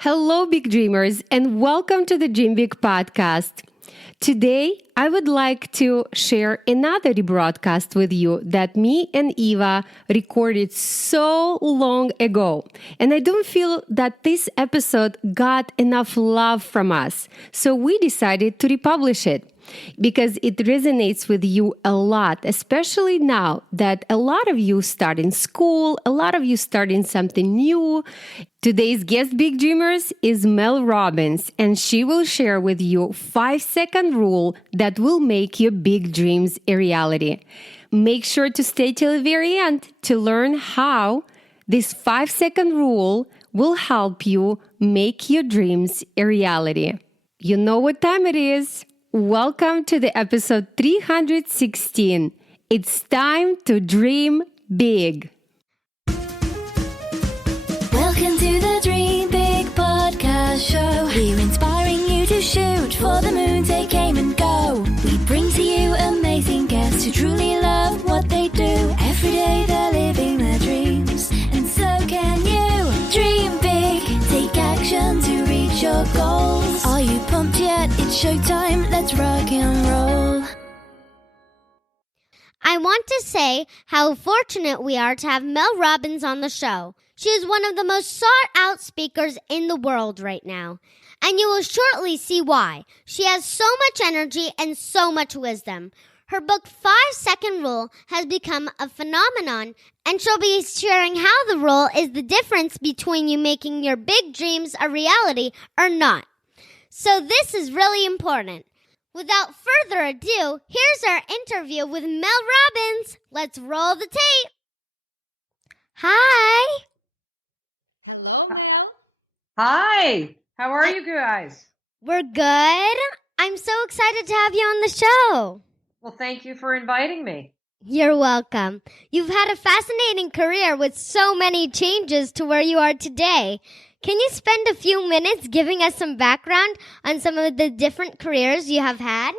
Hello, big dreamers, and welcome to the Dream Big podcast. Today, I would like to share another rebroadcast with you that me and Eva recorded so long ago. And I don't feel that this episode got enough love from us. So we decided to republish it because it resonates with you a lot, especially now that a lot of you start in school, a lot of you start in something new. Today's guest, Big Dreamers, is Mel Robbins, and she will share with you 5-second rule that will make your big dreams a reality. Make sure to stay till the very end to learn how this 5-second rule will help you make your dreams a reality. You know what time it is. Welcome to the episode 316. It's time to dream big. Welcome to the Dream Big podcast show. We're inspiring you to shoot for the moon, take aim and go. We bring to you amazing guests who truly love what they do. Every day they're living their dreams, and so can you. Dream big, take action to reach your goals. Are you pumped yet? It's showtime, let's rock and roll. I want to say how fortunate we are to have Mel Robbins on the show. She is one of the most sought-out speakers in the world right now, and you will shortly see why. She has so much energy and so much wisdom. Her book, 5-Second Rule, has become a phenomenon, and she'll be sharing how the rule is the difference between you making your big dreams a reality or not. So this is really important. Without further ado, here's our interview with Mel Robbins. Let's roll the tape. Hi. Hello, Mel. Hi, how are you guys? We're good. I'm so excited to have you on the show. Well, thank you for inviting me. You're welcome. You've had a fascinating career with so many changes to where you are today. Can you spend a few minutes giving us some background on some of the different careers you have had?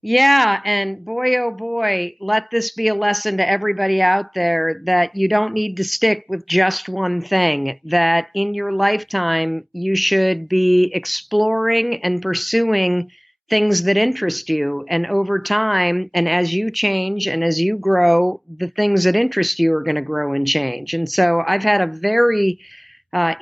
Yeah, and boy, oh boy, let this be a lesson to everybody out there that you don't need to stick with just one thing, that in your lifetime, you should be exploring and pursuing things that interest you. And over time, and as you change and as you grow, the things that interest you are going to grow and change. And so I've had a very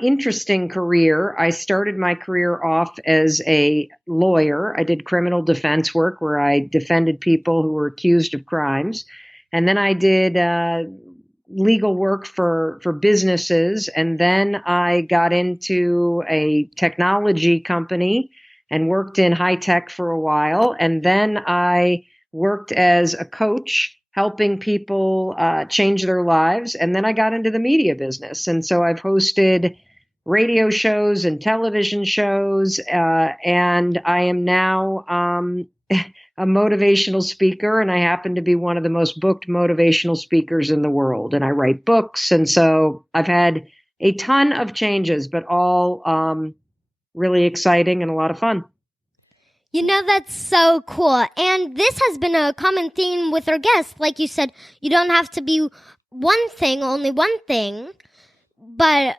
interesting career. I started my career off as a lawyer. I did criminal defense work where I defended people who were accused of crimes. And then I did legal work for businesses. And then I got into a technology company and worked in high tech for a while. And then I worked as a coach helping people change their lives. And then I got into the media business. And so I've hosted radio shows and television shows. And I am now a motivational speaker. And I happen to be one of the most booked motivational speakers in the world. And I write books. And so I've had a ton of changes, but all really exciting and a lot of fun. You know, that's so cool. And this has been a common theme with our guests. Like you said, you don't have to be one thing, only one thing. But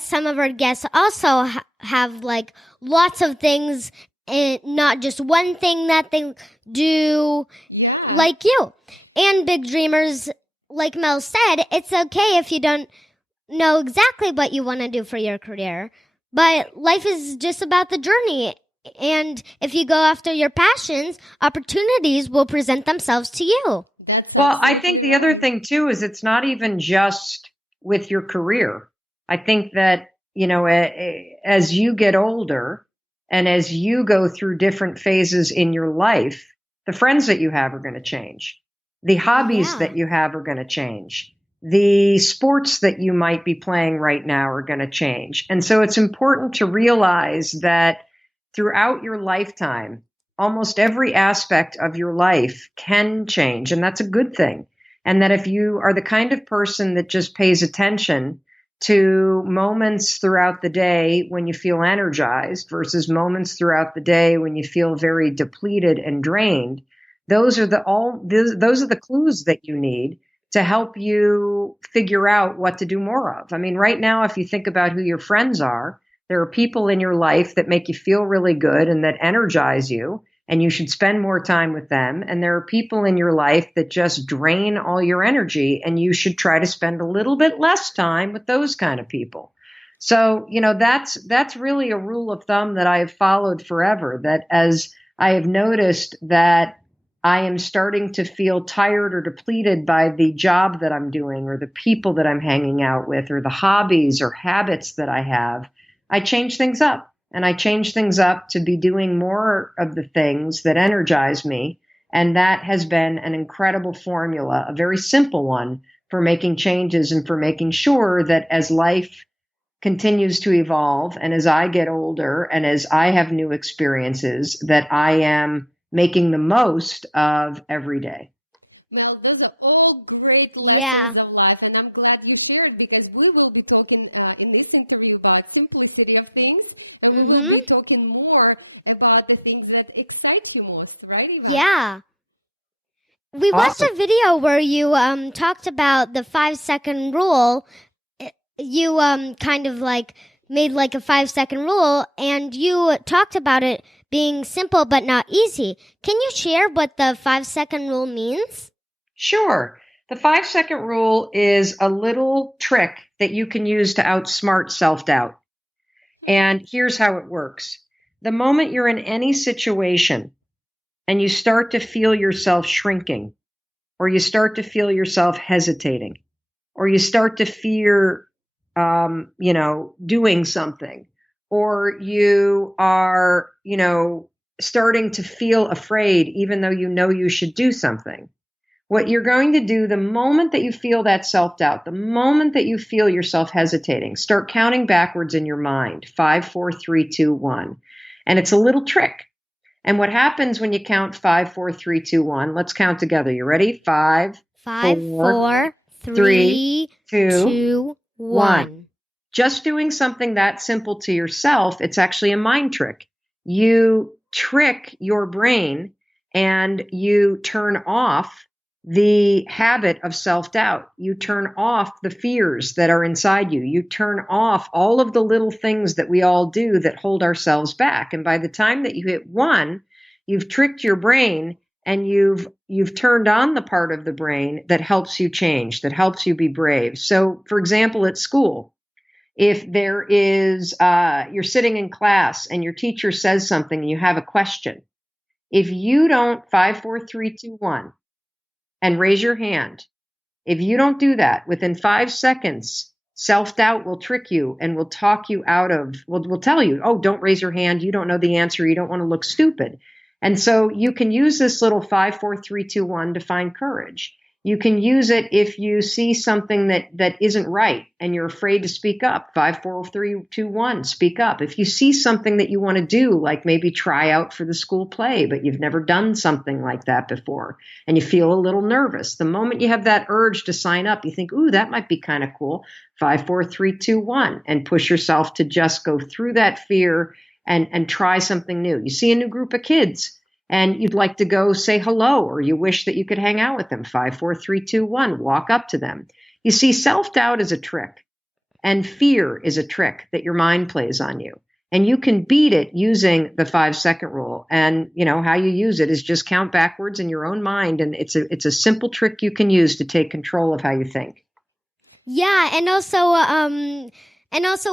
some of our guests also have like lots of things, and not just one thing that they do. Yeah. Like you. And big dreamers, like Mel said, it's okay if you don't know exactly what you want to do for your career. But life is just about the journey. And if you go after your passions, opportunities will present themselves to you. That's well, absolutely I think the right. other thing too is it's not even just with your career. I think that, you know, as you get older and as you go through different phases in your life, the friends that you have are going to change. The hobbies that you have are going to change. The sports that you might be playing right now are going to change. And so it's important to realize that throughout your lifetime, almost every aspect of your life can change, and that's a good thing. And that if you are the kind of person that just pays attention to moments throughout the day when you feel energized versus moments throughout the day when you feel very depleted and drained, those are the clues that you need to help you figure out what to do more of. I mean, right now, if you think about who your friends are, There are people in your life that make you feel really good and that energize you, and you should spend more time with them. And there are people in your life that just drain all your energy, and you should try to spend a little bit less time with those kind of people. So, that's really a rule of thumb that I have followed forever, that as I have noticed that I am starting to feel tired or depleted by the job that I'm doing or the people that I'm hanging out with or the hobbies or habits that I have, I change things up. And I change things up to be doing more of the things that energize me. And that has been an incredible formula, a very simple one for making changes and for making sure that as life continues to evolve and as I get older and as I have new experiences, that I am making the most of every day. Mel, those are all great lessons of life, and I'm glad you shared, because we will be talking in this interview about simplicity of things, and we will be talking more about the things that excite you most, right, Eva? Yeah. We watched a video where you talked about the 5-second rule. You kind of like made like a 5-second rule, and you talked about it being simple but not easy. Can you share what the 5-second rule means? Sure. The 5-second rule is a little trick that you can use to outsmart self-doubt. And here's how it works. The moment you're in any situation and you start to feel yourself shrinking, or you start to feel yourself hesitating, or you start to fear, doing something, or you are, starting to feel afraid, even though you know you should do something. What you're going to do the moment that you feel that self-doubt, the moment that you feel yourself hesitating, start counting backwards in your mind, 5, 4, 3, 2, 1. And it's a little trick. And what happens when you count 5, 4, 3, 2, 1? Let's count together. You ready? 5, 4, 3, 2, 1. Just doing something that simple to yourself, it's actually a mind trick. You trick your brain and you turn off the habit of self-doubt. You turn off the fears that are inside you. You turn off all of the little things that we all do that hold ourselves back. And by the time that you hit 1, you've tricked your brain and you've turned on the part of the brain that helps you change, that helps you be brave. So, for example, at school, if there is, you're sitting in class and your teacher says something and you have a question, if you don't 5, 4, 3, 2, 1, and raise your hand. If you don't do that, within 5 seconds, self-doubt will trick you and will talk you out of, will tell you, oh, don't raise your hand. You don't know the answer. You don't want to look stupid. And so you can use this little 5, 4, 3, 2, 1 to find courage. You can use it if you see something that isn't right and you're afraid to speak up. 5, 4, 3, 2, 1, speak up. If you see something that you want to do, like maybe try out for the school play, but you've never done something like that before and you feel a little nervous, the moment you have that urge to sign up, you think, ooh, that might be kind of cool. 5, 4, 3, 2, 1, and push yourself to just go through that fear and try something new. You see a new group of kids and you'd like to go say hello, or you wish that you could hang out with them. 5, 4, 3, 2, 1, walk up to them. You see, self-doubt is a trick, and fear is a trick that your mind plays on you. And you can beat it using the 5-second rule. And, how you use it is just count backwards in your own mind. And it's a simple trick you can use to take control of how you think. Yeah, and also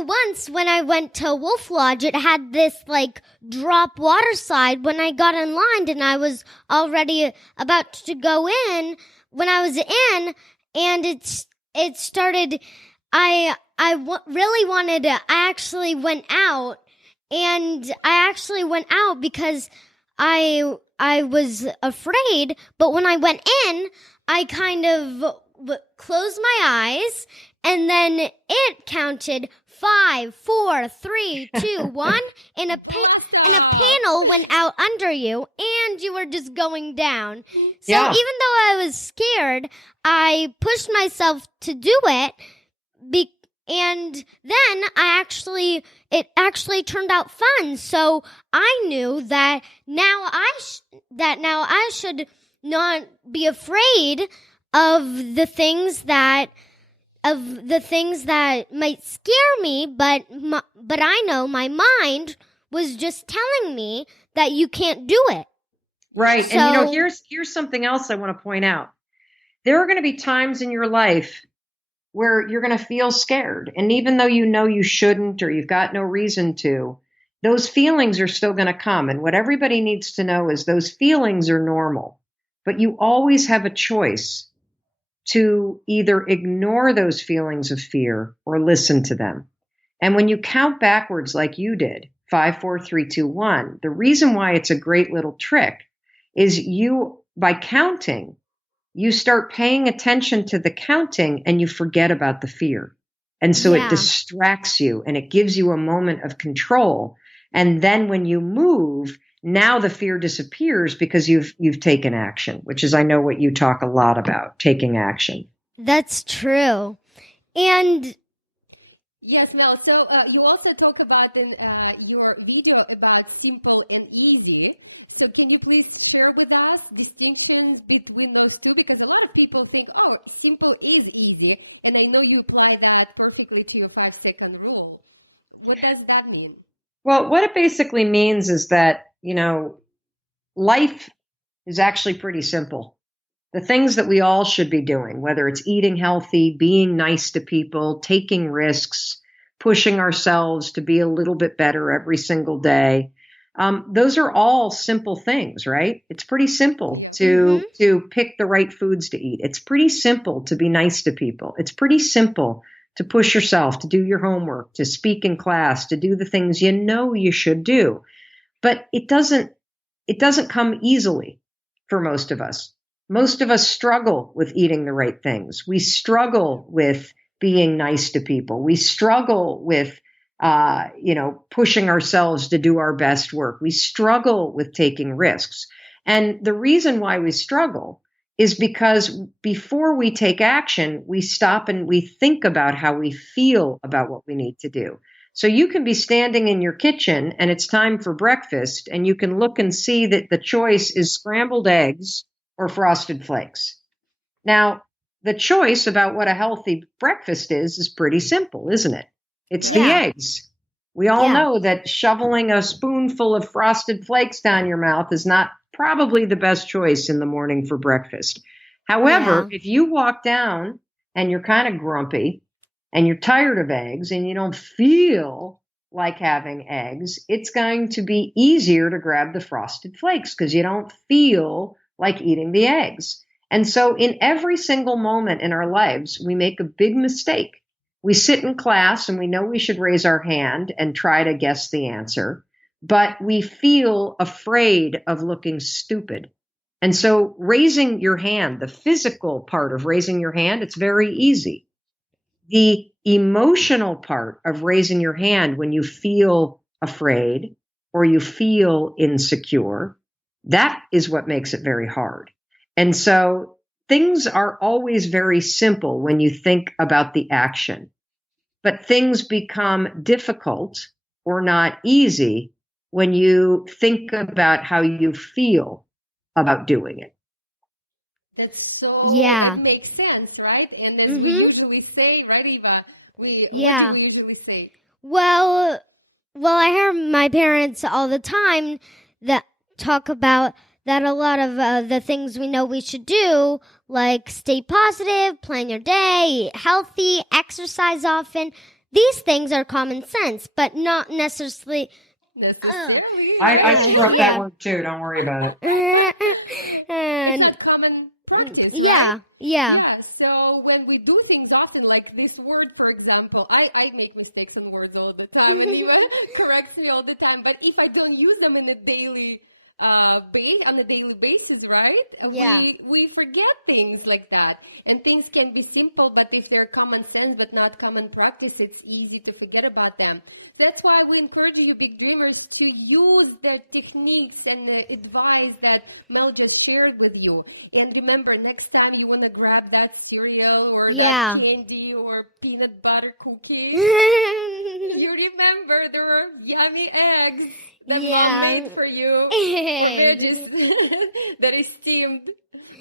once when I went to Wolf Lodge, it had this drop water slide when I got in line, and I was already about to go in when I was in, and it started. Really wanted to. I actually went out, and I actually went out because I was afraid. But when I went in, I kind of closed my eyes. And then it counted 5, 4, 3, 2, 1, and a panel went out under you, and you were just going down. So even though I was scared, I pushed myself to do it, and then it actually turned out fun. So I knew that now I should not be afraid of the things that of the things that might scare me, but I know my mind was just telling me that you can't do it. Right. Yeah. And here's something else I want to point out. There are going to be times in your life where you're going to feel scared. And even though you know you shouldn't or you've got no reason to, those feelings are still going to come. And what everybody needs to know is those feelings are normal. But you always have a choice to either ignore those feelings of fear or listen to them. And when you count backwards like you did, 5, 4, 3, 2, 1, the reason why it's a great little trick is by counting, you start paying attention to the counting and you forget about the fear. And so it distracts you and it gives you a moment of control. And then when you move, now the fear disappears because you've taken action, which is, I know, what you talk a lot about, taking action. That's true. And yes, Mel. So you also talk about in your video about simple and easy. So can you please share with us distinctions between those two? Because a lot of people think, oh, simple is easy. And I know you apply that perfectly to your 5-second rule. What does that mean? Well, what it basically means is that, life is actually pretty simple. The things that we all should be doing, whether it's eating healthy, being nice to people, taking risks, pushing ourselves to be a little bit better every single day. Those are all simple things, right? It's pretty simple to pick the right foods to eat. It's pretty simple to be nice to people. It's pretty simple to push yourself, to do your homework, to speak in class, to do the things you know you should do. But it doesn't come easily for most of us. Most of us struggle with eating the right things. We struggle with being nice to people. We struggle with, pushing ourselves to do our best work. We struggle with taking risks. And the reason why we struggle is because before we take action, we stop and we think about how we feel about what we need to do. So you can be standing in your kitchen and it's time for breakfast, and you can look and see that the choice is scrambled eggs or frosted flakes. Now, the choice about what a healthy breakfast is pretty simple, isn't it? It's the eggs. We all know that shoveling a spoonful of frosted flakes down your mouth is not probably the best choice in the morning for breakfast. However, if you walk down and you're kind of grumpy and you're tired of eggs and you don't feel like having eggs, it's going to be easier to grab the frosted flakes because you don't feel like eating the eggs. And so in every single moment in our lives, we make a big mistake. We sit in class and we know we should raise our hand and try to guess the answer, but we feel afraid of looking stupid. And so raising your hand, the physical part of raising your hand, it's very easy. The emotional part of raising your hand when you feel afraid or you feel insecure, that is what makes it very hard. And so things are always very simple when you think about the action, but things become difficult or not easy when you think about how you feel about doing it. That's it makes sense, right? And as we usually say, right, Eva, what do we usually say? Well, I hear my parents all the time that talk about that a lot of the things we know we should do, like stay positive, plan your day, eat healthy, exercise often. These things are common sense, but not necessarily. Right? I love that word too. Don't worry about it. It's not common practice, right? Yeah. So when we do things often, like this word, for example, I make mistakes on words all the time, and Eva corrects me all the time. But if I don't use them in a daily on a daily basis, right? We forget things like that. And things can be simple, but if they're common sense but not common practice, it's easy to forget about them. So that's why we encourage you, big dreamers, to use the techniques and the advice that Mel just shared with you. And remember, next time you want to grab that cereal or that candy or peanut butter cookies, you remember there are yummy eggs that mom made for you, or veggies that is steamed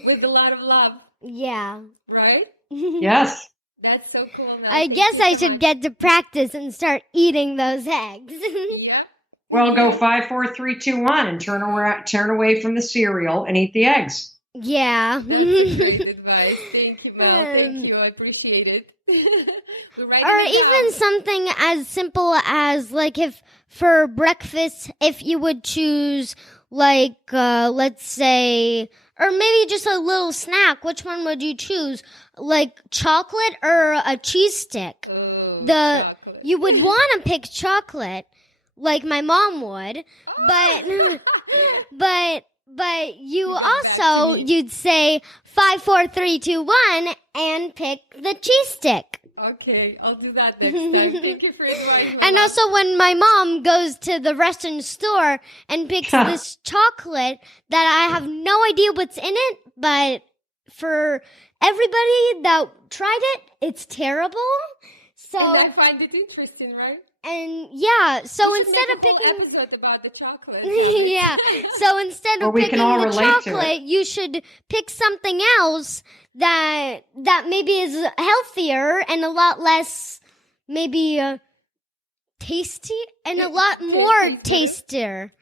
with a lot of love. Yeah. Right? Yes. That's so cool, Mel. I Thank guess you I so should much. get to practice and start eating those eggs. Yep. Well, Yeah. go 5, 4, 3, 2, 1 and turn away from the cereal and eat the eggs. Yeah. That's a great advice. Thank you, Mel. Thank you. I appreciate it. We're writing Or it down. even something as simple as like if for breakfast, if you would choose like let's say, or maybe just a little snack, which one would you choose? Like chocolate or a cheese stick? Oh, The- chocolate. You would want to pick chocolate, like my mom would, Oh. but you You got back to also me. you'd say 5, 4, 3, 2, 1 and pick the cheese stick. Okay, I'll do that next time. Thank you for advice, my And love. also when my mom goes to the restaurant store and picks this chocolate that I have no idea what's in it, but for everybody that tried it, it's terrible. So And I find it interesting, right? and yeah, so We should instead make a of whole picking- episode about the chocolate habits. yeah. So instead Well, of we picking can all the relate to it. chocolate, you should pick something else that maybe is healthier and a lot less maybe tasty and a It lot more tastes better? tastier.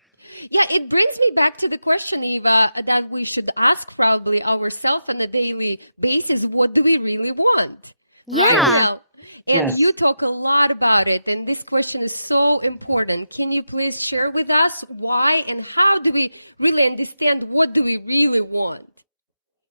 Yeah, it brings me back to the question, Eva, that we should ask probably ourselves on a daily basis. What do we really want? Right, Yeah. Mel? And Yes. you talk a lot about it. And this question is so important. Can you please share with us why and how do we really understand what do we really want?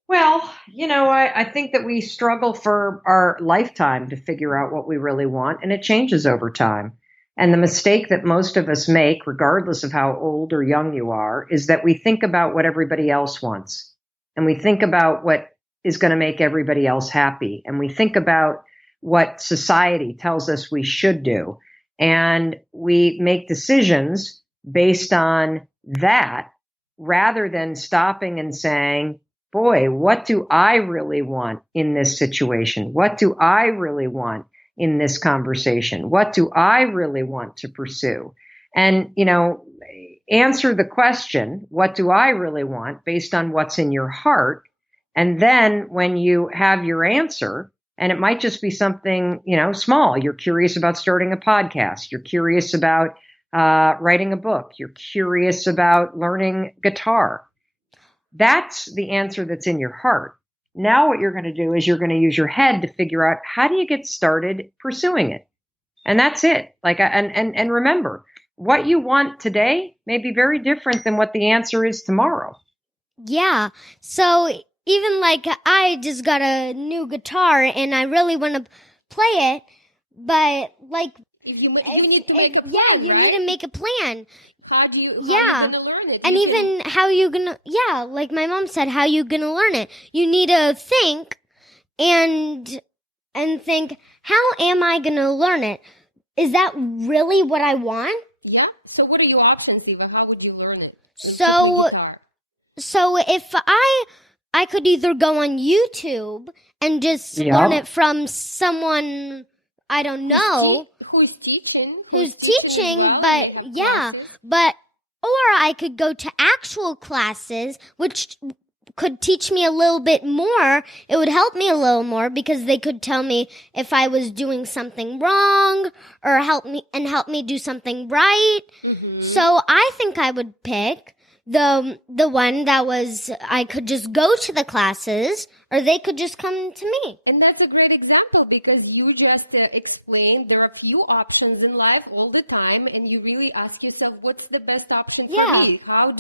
Well, I think that we struggle for our lifetime to figure out what we really want, and it changes over time. And the mistake that most of us make, regardless of how old or young you are, is that we think about what everybody else wants. And we think about what is going to make everybody else happy. And we think about what society tells us we should do. And we make decisions based on that rather than stopping and saying, boy, what do I really want in this situation? What do I really want in this conversation? What do I really want to pursue? And, answer the question, what do I really want, based on what's in your heart. And then when you have your answer, and it might just be something, small. You're curious about starting a podcast. You're curious about writing a book. You're curious about learning guitar. That's the answer that's in your heart. Now what you're going to do is you're going to use your head to figure out how do you get started pursuing it. And that's it. And remember, what you want today may be very different than what the answer is tomorrow. Yeah. So even like I just got a new guitar and I really want to play it, but like If you need to make a plan, you right? need to make a plan. How you Yeah. gonna learn it? And You even how you gonna, like my mom said, how you gonna learn it? You need to think and think, how am I gonna learn it? Is that really what I want? Yeah. So what are your options, Eva? How would you learn it to play So- guitar? So if I could either go on YouTube and just Yeah. learn it from someone I don't know Who's teaching as well, but, and they have classes. Or I could go to actual classes, which could teach me a little bit more. It would help me a little more because they could tell me if I was doing something wrong or help me do something right. Mm-hmm. So I think I would pick the one that was I could just go to the classes or they could just come to me. And that's a great example because you just explained there are few options in life all the time, and you really ask yourself, what's the best option for Yeah. me? How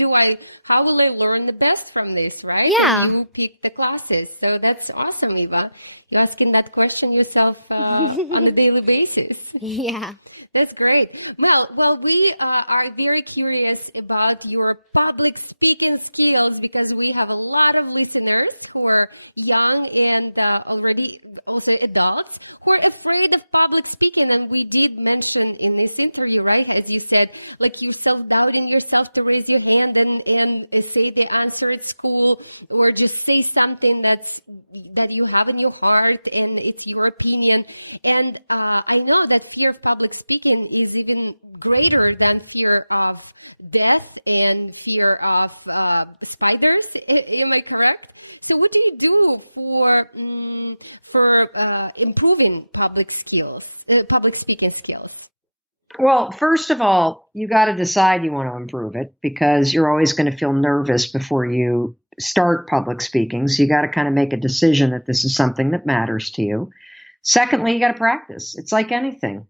will I learn the best from this, right? Yeah. And you pick the classes. So that's awesome, Eva. You're asking that question yourself on a daily basis. Yeah. That's great. Well, we are very curious about your public speaking skills because we have a lot of listeners who are young and already also adults who are afraid of public speaking. And we did mention in this interview, right, as you said, like you're self-doubting yourself to raise your hand and say the answer at school or just say something that you have in your heart and it's your opinion. And I know that fear of public speaking is even greater than fear of death and fear of spiders. Am I correct? So what do you do for improving public speaking skills? Well, first of all, you got to decide you want to improve it, because you're always going to feel nervous before you start public speaking. So you got to kind of make a decision that this is something that matters to you. Secondly, you got to practice. It's like anything.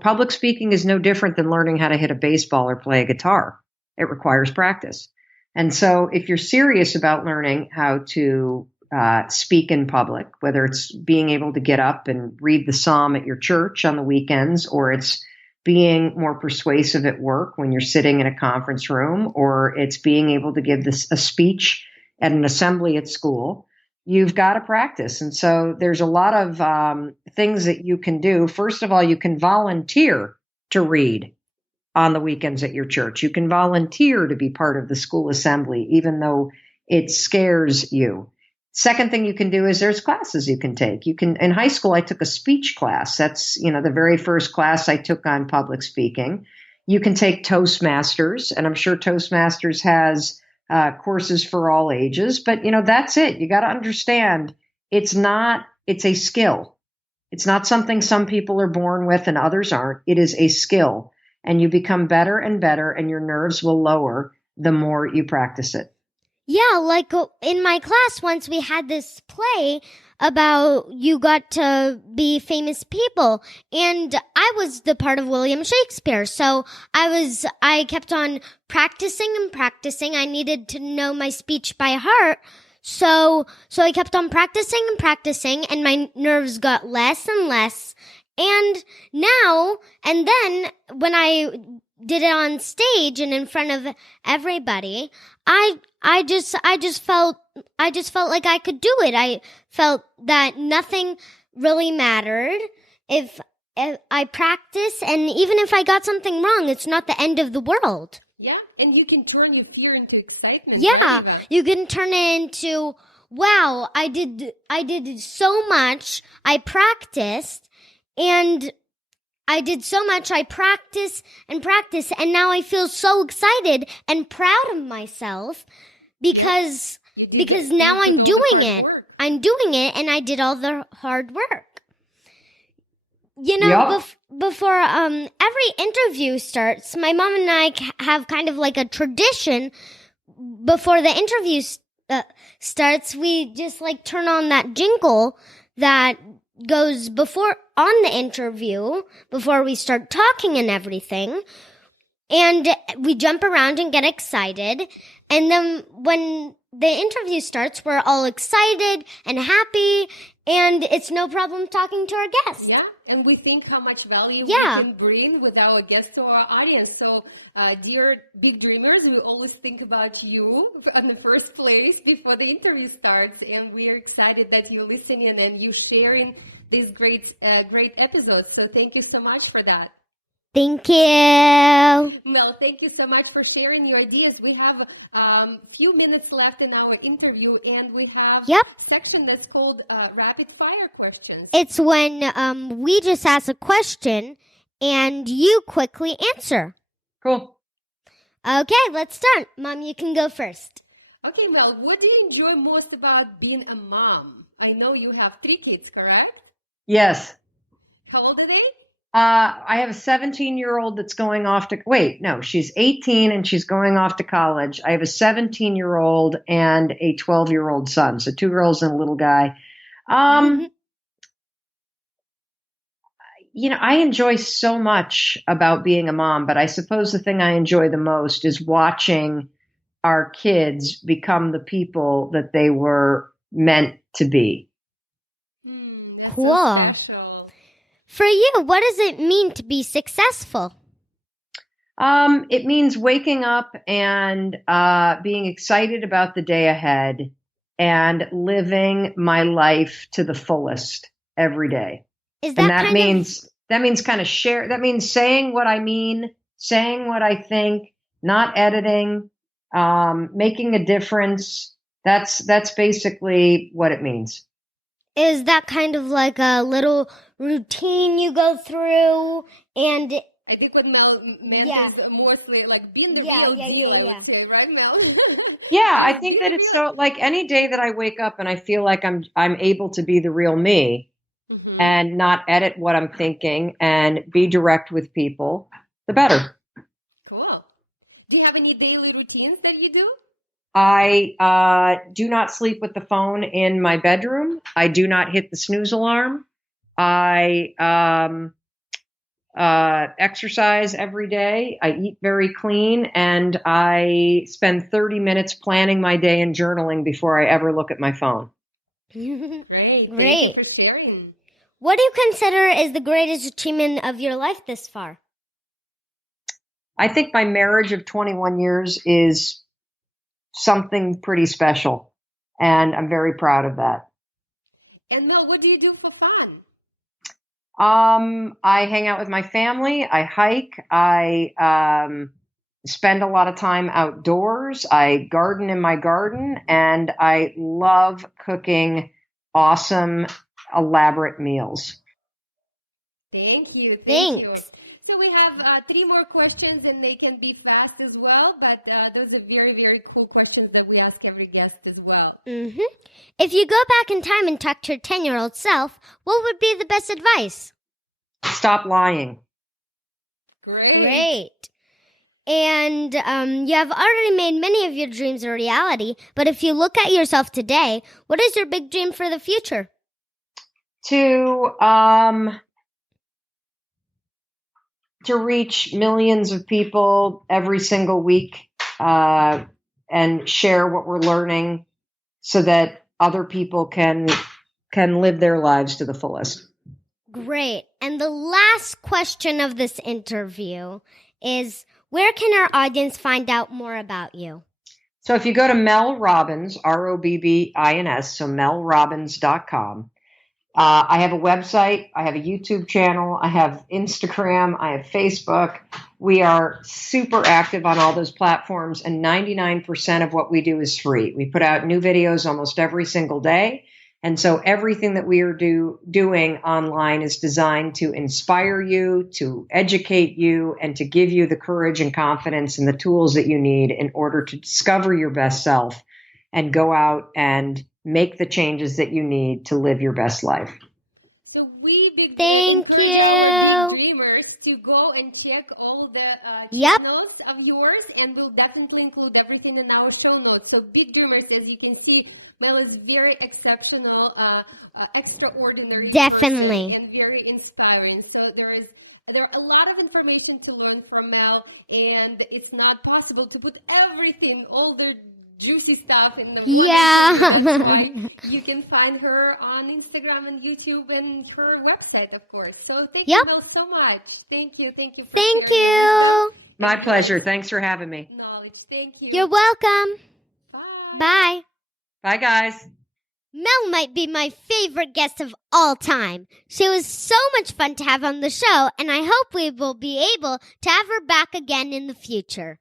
Public speaking is no different than learning how to hit a baseball or play a guitar. It requires practice. And so if you're serious about learning how to speak in public, whether it's being able to get up and read the psalm at your church on the weekends, or it's being more persuasive at work when you're sitting in a conference room, or it's being able to give a speech at an assembly at school, you've got to practice. And so there's a lot of things that you can do. First of all, you can volunteer to read on the weekends at your church. You can volunteer to be part of the school assembly, even though it scares you. Second thing you can do is there's classes you can take. In high school, I took a speech class. That's, the very first class I took on public speaking. You can take Toastmasters, and I'm sure Toastmasters has courses for all ages, but that's it. You got to understand it's a skill. It's not something some people are born with and others aren't. It is a skill, and you become better and better, and your nerves will lower the more you practice it. Yeah, like in my class once we had this play about you got to be famous people, and I was the part of William Shakespeare. So I kept on practicing and practicing. I needed to know my speech by heart. So I kept on practicing and practicing, and my nerves got less and less. And then when I did it on stage and in front of everybody, I just felt like I could do it. I felt that nothing really mattered if I practice, and even if I got something wrong, it's not the end of the world. Yeah, and you can turn your fear into excitement, right, Eva? You can turn it into, wow, I did so much. I practiced, and I did so much. I practice, and now I feel so excited and proud of myself because now I'm doing it. Work. I'm doing it, and I did all the hard work. Before every interview starts, my mom and I have kind of like a tradition. Before the interview starts, we just like turn on that jingle that goes before on the interview, before we start talking and everything. And we jump around and get excited. And then when the interview starts, we're all excited and happy, and it's no problem talking to our guests. Yeah, and we think how much value we can bring with our guests to our audience. So, dear big dreamers, we always think about you in the first place before the interview starts, and we are excited that you're listening and you sharing these great episodes. So thank you so much for that. Thank you. Mel, thank you so much for sharing your ideas. We have few minutes left in our interview, and we have a section that's called rapid fire questions. It's when we just ask a question and you quickly answer. Cool. Okay, let's start. Mom, you can go first. Okay, Mel, what do you enjoy most about being a mom? I know you have 3 kids, correct? Yes. How old are they? I have a 17-year-old that's going off to, she's 18 and she's going off to college. I have a 17-year-old and a 12-year-old son. So 2 girls and a little guy. I enjoy so much about being a mom, but I suppose the thing I enjoy the most is watching our kids become the people that they were meant to be. That's cool. So special. For you, what does it mean to be successful? It means waking up and being excited about the day ahead and living my life to the fullest every day. That means saying what I mean, saying what I think, not editing, making a difference. That's basically what it means. Is that kind of like a little routine you go through, and I think what Mel meant is mostly like being the real deal, I would say, right, Mel? Yeah, I think that it's so, like any day that I wake up and I feel like I'm able to be the real me and not edit what I'm thinking and be direct with people, the better. Cool. Do you have any daily routines that you do? I do not sleep with the phone in my bedroom. I do not hit the snooze alarm. I exercise every day. I eat very clean, and I spend 30 minutes planning my day and journaling before I ever look at my phone. Great. Thank you for sharing. What do you consider is the greatest achievement of your life this far? I think my marriage of 21 years is something pretty special, and I'm very proud of that. And Mel, what do you do for fun? I hang out with my family. I hike. I spend a lot of time outdoors. I garden in my garden, and I love cooking awesome, elaborate meals. Thank you. Thank you. So we have 3 more questions, and they can be fast as well. But those are very, very cool questions that we ask every guest as well. Mm-hmm. If you go back in time and talk to your 10-year-old self, what would be the best advice? Stop lying. Great. And you have already made many of your dreams a reality. But if you look at yourself today, what is your big dream for the future? To reach millions of people every single week and share what we're learning so that other people can live their lives to the fullest. Great. And the last question of this interview is, where can our audience find out more about you? So if you go to Mel Robbins, Robbins, so melrobbins.com, I have a website, I have a YouTube channel, I have Instagram, I have Facebook. We are super active on all those platforms, and 99% of what we do is free. We put out new videos almost every single day. And so everything that we are doing online is designed to inspire you, to educate you, and to give you the courage and confidence and the tools that you need in order to discover your best self and go out and make the changes that you need to live your best life. So we encourage our big dreamers to go and check all the channels of yours, and we'll definitely include everything in our show notes. So big dreamers, as you can see, Mel is very exceptional, extraordinary person and very inspiring. So there are a lot of information to learn from Mel, and it's not possible to put everything, all the juicy stuff in the one interview. That's why you can find her on Instagram and YouTube and her website, of course. So thank you, Mel, so much. Thank you for sharing your wisdom. My pleasure. Thanks for having me. Knowledge. Thank you. You're welcome. Bye. Bye. Bye, guys. Mel might be my favorite guest of all time. She was so much fun to have on the show, and I hope we will be able to have her back again in the future.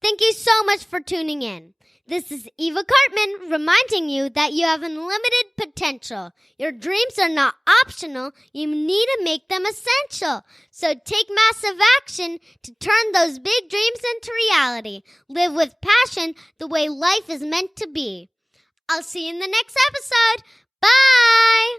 Thank you so much for tuning in. This is Eva Cartman reminding you that you have unlimited potential. Your dreams are not optional. You need to make them essential. So take massive action to turn those big dreams into reality. Live with passion the way life is meant to be. I'll see you in the next episode. Bye!